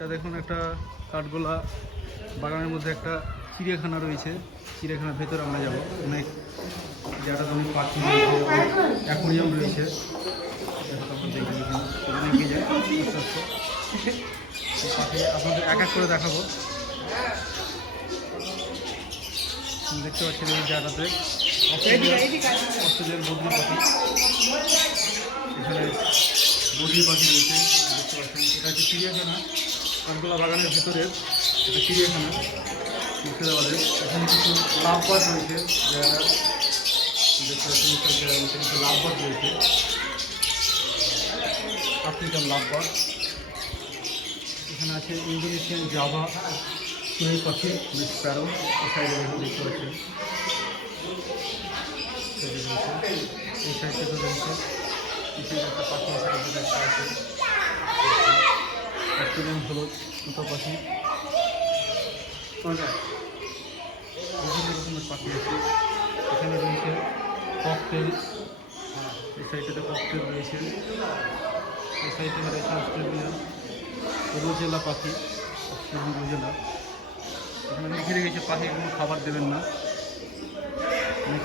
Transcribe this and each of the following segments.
এটা দেখুন একটা কাঠগোলা বাগানের মধ্যে একটা চিড়িয়াখানা রয়েছে। চিড়িয়াখানার ভেতরে আমরা যাবো। অনেক জায়গাটা তেমন পাখি রয়েছে, অ্যাকোরিয়াম রয়েছে। এগিয়ে যায় আস্তে আস্তে। পাখি আপনাদের এক এক করে দেখাবো। দেখতে পাচ্ছেন এই জায়গাটাতে অস্ট্রেলিয়ার বদ্রি পাখি। এখানে বদ্রি পাখি রয়েছে দেখতে পাচ্ছেন। এটা হচ্ছে চিড়িয়াখানা, কাঠগোলা বাগানের ভেতরে একটা চিড়িয়াখানা মুর্শিদাবাদের। এখানে কিছু লাভবার্ড রয়েছে জায়গাটা দেখতে পাচ্ছেন। কিছু লাভবার্ড রয়েছে, আফ্রিকান লাভবার্ড। এখানে আছে ইন্দোনেশিয়ান জাভা চড়ুই পাখি, স্প্যারো। এই সাইডে দেখতে পাচ্ছেন, এই সাইডে তো রয়েছে কিছু একটা পাখি আছে। অস্ট্রেলিয়ান হলুদ দুটো পাখি, বিভিন্ন রকমের পাখি আছে। এখানে রয়েছে ককটেল, এই সাইডটাতে ককটেল রয়েছে। এই সাইডে রয়েছে অস্ট্রেলিয়ান রোজেলা পাখি, অস্ট্রেলিয়ান রোজেলা। এখানে লিখে রেখেছে পাখিগুলো খাবার দেবেন না। অনেক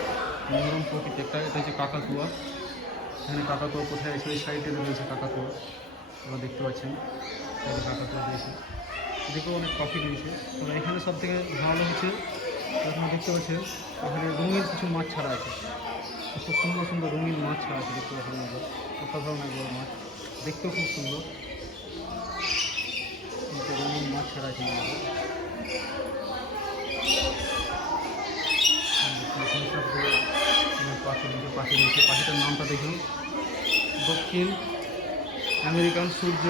মনোরম প্রকৃতি একটা। এটা হচ্ছে কাকাতুয়া। এখানে কাকাতুয়া কোথায় আছে? ওই সাইডে রয়েছে কাকাতুয়া, আপনারা দেখতে পাচ্ছেন। কাকাতুয়া রয়েছে, এদিকেও অনেক পাখি রয়েছে। তবে এখানে সব থেকে ভালো হচ্ছে, আপনারা দেখতে পাচ্ছেন এখানে রঙিন কিছু মাছ ছাড়া আছে। খুব সুন্দর সুন্দর রঙিন মাছ ছাড়া আছে, দেখতে পাচ্ছেন। অসাধারণ একবার মাছ, দেখতেও খুব সুন্দর। রঙিন মাছ ছাড়া আছে পাখি রয়েছে। পাখিটার নামটা দেখুন, দক্ষিণ আমেরিকান সূর্য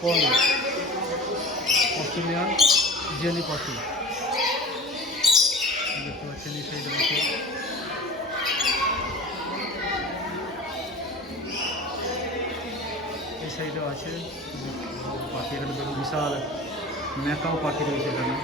কর্ণ, অস্ট্রেলিয়ান জেলি পাখি দেখতে পাচ্ছেন। এই সাইডে রয়েছে এই সাইডেও আছে পাখি। এখানে দেখুন বিশাল ম্যাকাও পাখি রয়েছে এখানে।